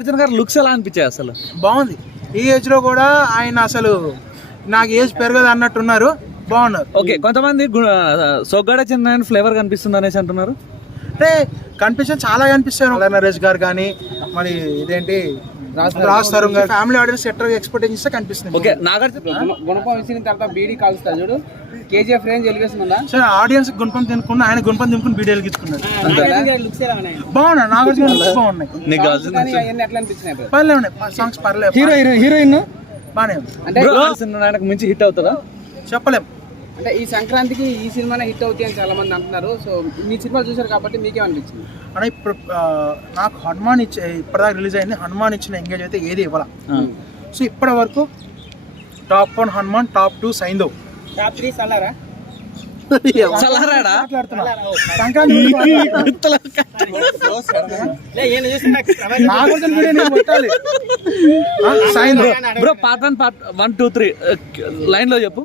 అర్జున్ గారు లుక్స్ ఎలా అనిపించాయి అసలు? బాగుంది. ఈ ఏజ్ లో కూడా ఆయన అసలు నాకు ఏజ్ పెరగదు అన్నట్టున్నారు. బాగున్నారు. ఓకే, కొంతమంది సొగ్గడ చిన్న ఫ్లేవర్ కనిపిస్తుంది అనేసి అంటున్నారు. అంటే కనిపించారు, చాలా కనిపిస్తారు. నరేష్ గారు కానీ మరి ఇదేంటి రాజ్ తరుణ్ గారు ఫ్యామిలీ ఆడియన్స్ ఎక్స్పెక్ట్ చేస్తే కనిపిస్తుంది. ఓకే, నాగార్జున గుణపం విసిన తర్వాత బీడీ కాల్స్తాడు చూడు, కేజీఎఫ్ రేంజ్ వెలిగేస్తుందా సరే ఆడియన్స్ గుణపం తినుకున్న ఆయన గుణపం తినుకుని వీడియో వెలిగించుకున్నాడు. బాగున్నాయి. నాగార్జున లుక్స్ బాగున్నాయి. ఎట్లా అనిపించినాయి? పర్లేదు ఉన్నాయి సాంగ్స్, పర్లేదు. హీరోయిన్ బానే ఉంది. అంటే మించి హిట్ అవుతుందా చెప్పలేం. అంటే ఈ సంక్రాంతికి ఈ సినిమానే హిట్ అవుతాయి అని చాలా మంది అంటున్నారు. సో మీ సినిమాలు చూసారు కాబట్టి మీకేమనిపించింది? అంటే ఇప్పుడు నాకు హనుమాన్ ఇప్పటిదాకా రిలీజ్ అయింది. హనుమాన్ ఇచ్చిన ఎంగేజ్ అయితే ఏది ఇవ్వాల. సో ఇప్పటి వరకు top 1 Hanuman, top 2 Saindhav, top 3 Salaar. Bro part 1 part 1 2 3 line లో చెప్పు.